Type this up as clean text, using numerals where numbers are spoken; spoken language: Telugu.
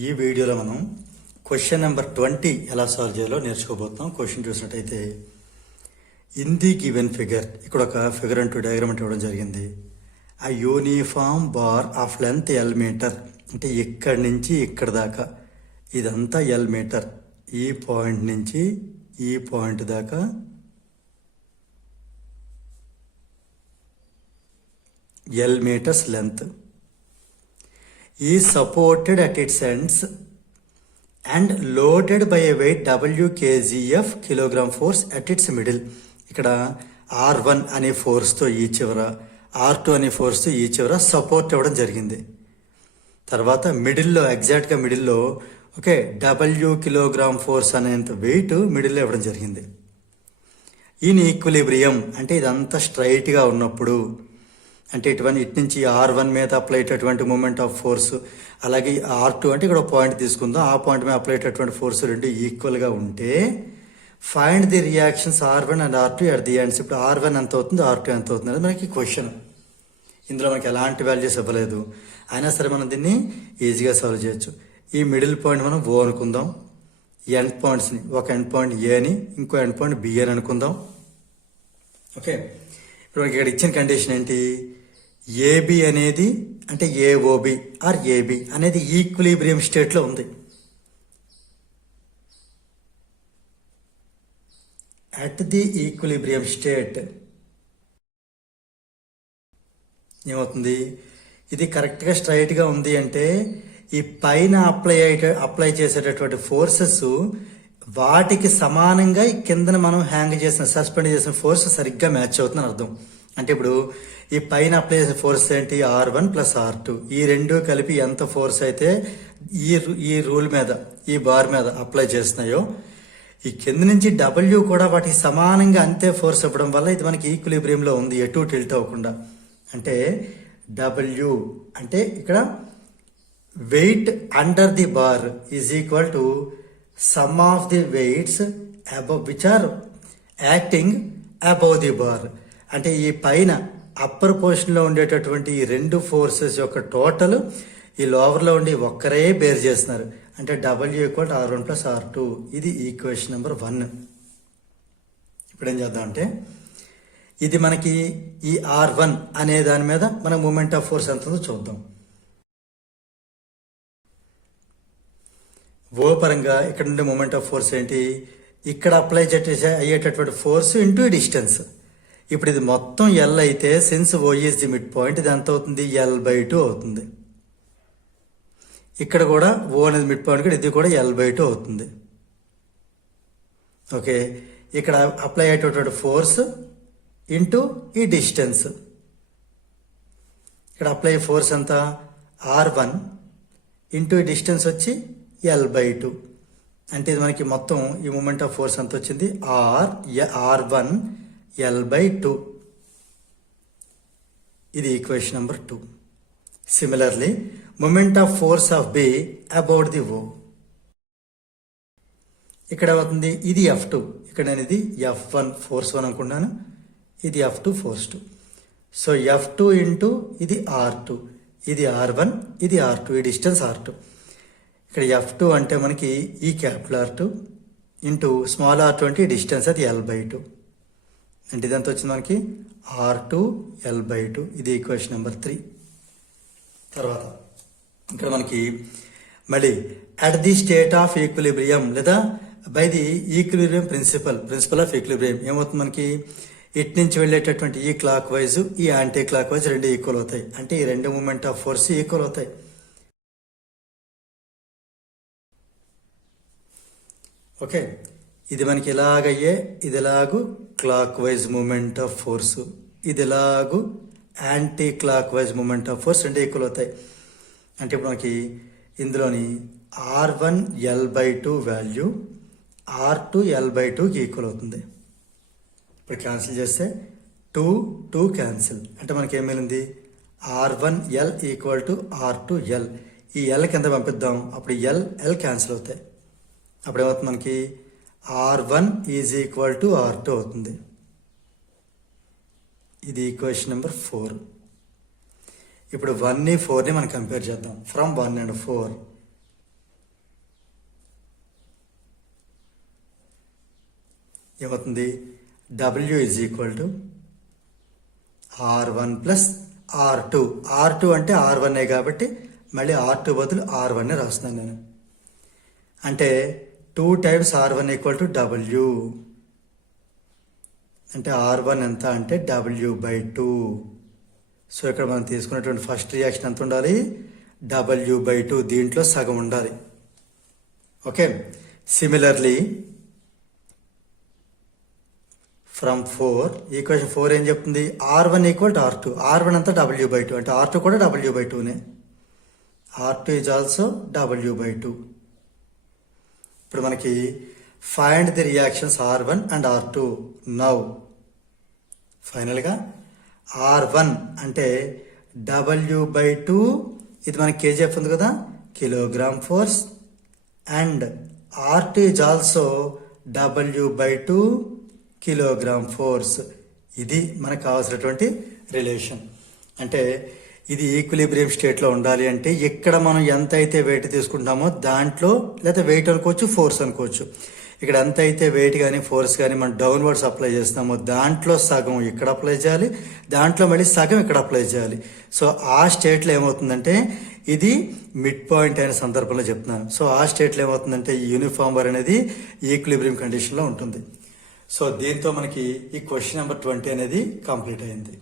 ఈ వీడియోలో మనం క్వశ్చన్ నెంబర్ 20 ఎలా సాల్వ్ చేయాలో నేర్చుకోబోతున్నాం. క్వశ్చన్ చూసినట్టయితే ఇన్ ది గివెన్ ఫిగర్, ఇక్కడ ఒక ఫిగర్ అంటూ డయాగ్రామ్ అంటే ఇవ్వడం జరిగింది. ఆ uniform bar of length L meter, అంటే ఇక్కడి నుంచి ఇక్కడ దాకా ఇదంతా ఎల్ మీటర్, ఈ పాయింట్ నుంచి ఈ పాయింట్ దాకా L meters length is supported at its ends and loaded by a weight W kgf kilogram force at its middle. ఇక్కడ R1 అనే ఫోర్స్తో ఈ చివర, R2 అనే ఫోర్స్తో ఈ చివర సపోర్ట్ ఇవ్వడం జరిగింది. తర్వాత మిడిల్లో, ఎగ్జాక్ట్గా మిడిల్లో ఓకే W కిలోగ్రామ్ ఫోర్స్ అనేంత వెయిట్ మిడిల్లో ఇవ్వడం జరిగింది. ఇన్ ఈక్విలిబ్రియం అంటే ఇదంతా స్ట్రైట్గా ఉన్నప్పుడు, అంటే ఇటు నుంచి R1 మీద అప్లై అయ్యేటటువంటి మూమెంట్ ఆఫ్ ఫోర్స్, అలాగే R2 అంటే ఇక్కడ పాయింట్ తీసుకుందాం, ఆ పాయింట్ మీద అప్లై అయ్యేటటువంటి ఫోర్స్ రెండు ఈక్వల్గా ఉంటే find the reactions R1 and R2 at the ends. ఇప్పుడు R1 ఎంత అవుతుంది, R2 ఎంత అవుతుంది అనేది మనకి క్వశ్చన్. ఇందులో మనకి ఎలాంటి వాల్యూస్ ఇవ్వలేదు, అయినా సరే మనం దీన్ని ఈజీగా సాల్వ్ చేయొచ్చు. ఈ మిడిల్ పాయింట్ మనం O అనుకుందాం, ఎండ్ పాయింట్స్ని ఒక ఎండ్ పాయింట్ ఏ అని, ఇంకో ఎండ్ పాయింట్ బి అని అనుకుందాం. ఓకే, ఇప్పుడు మనకి ఇక్కడ ఇచ్చిన కండిషన్ ఏంటి, ఏబి అనేది అంటే ఏఓబి ఆర్ ఏబి అనేది ఈక్విలిబ్రియం స్టేట్లో ఉంది. అట్ ది ఈక్విలిబ్రియం స్టేట్ ఏమవుతుంది, ఇది కరెక్ట్గా స్ట్రైట్గా ఉంది అంటే ఈ పైన అప్లై చేసేటటువంటి ఫోర్సెస్ వాటికి సమానంగా ఈ కిందన మనం హ్యాంగ్ చేసిన, సస్పెండ్ చేసిన ఫోర్స్ సరిగ్గా మ్యాచ్ అవుతుందని అర్థం. అంటే ఇప్పుడు ఈ పైన అప్లై చేసిన ఫోర్స్ ఏంటి, R1 ప్లస్ R2, ఈ రెండు కలిపి ఎంత ఫోర్స్ అయితే ఈ రూల్ మీద, ఈ బార్ మీద అప్లై చేస్తున్నాయో, ఈ కింద నుంచి W కూడా వాటికి సమానంగా అంతే ఫోర్స్ ఇవ్వడం వల్ల ఇది మనకి ఈక్విలిబ్రియంలో ఉంది, ఎటు టిల్ట్ అవ్వకుండా. అంటే W అంటే ఇక్కడ weight under the bar is equal to sum of the weights above which are acting above the bar. అంటే ఈ పైన అప్పర్ పోర్షన్లో ఉండేటటువంటి ఈ రెండు ఫోర్సెస్ యొక్క టోటల్ ఈ లోవర్లో ఉండి ఒక్కరే బేర్ చేస్తున్నారు. అంటే W equal to R1 plus R2. ఇది ఈక్వేషన్ నెంబర్ 1. ఇప్పుడు ఏం చేద్దాం అంటే, ఇది మనకి ఈ R1 అనే దాని మీద మన మూమెంట్ ఆఫ్ ఫోర్స్ ఎంత ఉందో చూద్దాం. ఓ పరంగా ఇక్కడ ఉండే మూమెంట్ ఆఫ్ ఫోర్స్ ఏంటి, ఇక్కడ అప్లై అయ్యేటటువంటి ఫోర్స్ ఇంటూ డిస్టెన్స్. ఇప్పుడు ఇది మొత్తం L అయితే, since O is the mid point, ఇది ఎంత అవుతుంది, L/2 అవుతుంది. ఇక్కడ కూడా O అనేది మిడ్ పాయింట్, ఇది కూడా L/2 అవుతుంది. ఓకే, ఇక్కడ అప్లై అయ్యేటటువంటి ఫోర్స్ ఇంటూ ఈ డిస్టెన్స్, ఇక్కడ అప్లై ఫోర్స్ ఎంత, R1 ఇంటూ ఈ డిస్టెన్స్ వచ్చి L/2. అంటే ఇది మనకి మొత్తం ఈ మూమెంట్ ఆఫ్ ఫోర్స్ ఎంత వచ్చింది, R1 L/2. ఇది equation number 2. Similarly moment of force of B about the O, ఇక్కడ అవుతుంది, ఇది F2, ఇక్కడ నేను ఇది F1 ఫోర్స్ 1 అనుకున్నాను, ఇది F2 force 2. So F2 into ఇది R2, ఇది R1, ఇది R2, ఈ డిస్టెన్స్ R2. ఇక్కడ F2 అంటే మనకి ఈ capital R2 into small R2 అంటే ఈ డిస్టెన్స్ అది L/2. అంటే ఇదంతా వచ్చింది మనకి R2 L/2. ఇది ఈక్వేషన్ నెంబర్ 3. తర్వాత ఇక్కడ మనకి మళ్ళీ at the state of equilibrium లేదా by the equilibrium principle of equilibrium ఏమవుతుంది మనకి, ఇటు నుంచి వెళ్ళేటటువంటి ఈ క్లాక్ వైజ్, ఈ యాంటీ క్లాక్ వైజ్ రెండు ఈక్వల్ అవుతాయి. అంటే ఈ రెండు మూమెంట్ ఆఫ్ ఫోర్స్ ఈక్వల్ అవుతాయి. ఓకే, ఇది మనకి ఇలాగయ్యే, ఇది ఎలాగూ clock wise moment of force, ఇది ఎలాగూ anti clock wise moment of force రెండు ఈక్వల్ అవుతాయి. అంటే ఇప్పుడు మనకి ఇందులోని R1 L/2 value R2 L/2కి equal అవుతుంది. ఇప్పుడు క్యాన్సిల్ చేస్తే 2 క్యాన్సిల్, అంటే మనకి ఏం మిగిలింది, R1 L equal to R2 L. ఈ L కింద పంపిద్దాం, అప్పుడు L క్యాన్సిల్ అవుతాయి. అప్పుడు ఏమవుతుంది మనకి R1 is equal to R2 అవుతుంది. ఇది ఈక్వేషన్ నెంబర్ 4. ఇప్పుడు 1ని 4ని మనం కంపేర్ చేద్దాం. ఫ్రమ్ 1 and 4 ఏమవుతుంది, W is equal to R1 plus R2. R2 అంటే R1ఏ కాబట్టి మళ్ళీ R2 బదులు R1 రాస్తున్నాను నేను. అంటే 2 times R1 equal to W. అంటే R1 ఎంత అంటే W/2. సో ఇక్కడ మనం తీసుకున్నటువంటి ఫస్ట్ రియాక్షన్ ఎంత ఉండాలి, W/2. దీంట్లో సగం ఉండాలి. ఓకే, సిమిలర్లీ ఫ్రమ్ 4, ఈక్వేషన్ 4 ఏం చెప్తుంది, R1 equal to R2. R1 అంతా W/2 అంటే R2 కూడా W/2నే. R2 is also W/2. ఇప్పుడు మనకి find the reactions R1 and R2. Now ఫైనల్గా R1 అంటే W/2, ఇది మనకి కేజీఎఫ్ ఉంది కదా, kilogram force. And R2 is also W/2 kilogram force. ఇది మనకు కావాల్సినటువంటి రిలేషన్. అంటే ఇది ఈక్విలిబ్రియం స్టేట్లో ఉండాలి అంటే ఇక్కడ మనం ఎంత అయితే వెయిట్ తీసుకుంటామో దాంట్లో, లేదా వెయిట్ అనుకోవచ్చు, ఫోర్స్ అనుకోవచ్చు, ఇక్కడ ఎంత అయితే వెయిట్ కానీ ఫోర్స్ కానీ మనం డౌన్వర్డ్స్ అప్లై చేస్తామో దాంట్లో సగం ఇక్కడ అప్లై చేయాలి, దాంట్లో మళ్ళీ సగం ఇక్కడ అప్లై చేయాలి. సో ఆ స్టేట్లో ఏమవుతుందంటే, ఇది మిడ్ పాయింట్ అయిన సందర్భంలో చెప్తున్నాను. సో ఆ స్టేట్లో ఏమవుతుందంటే యూనిఫామ్ వర్ అనేది ఈక్విలిబ్రియం కండిషన్లో ఉంటుంది. సో దీంతో మనకి ఈ క్వశ్చన్ నెంబర్ 20 అనేది కంప్లీట్ అయింది.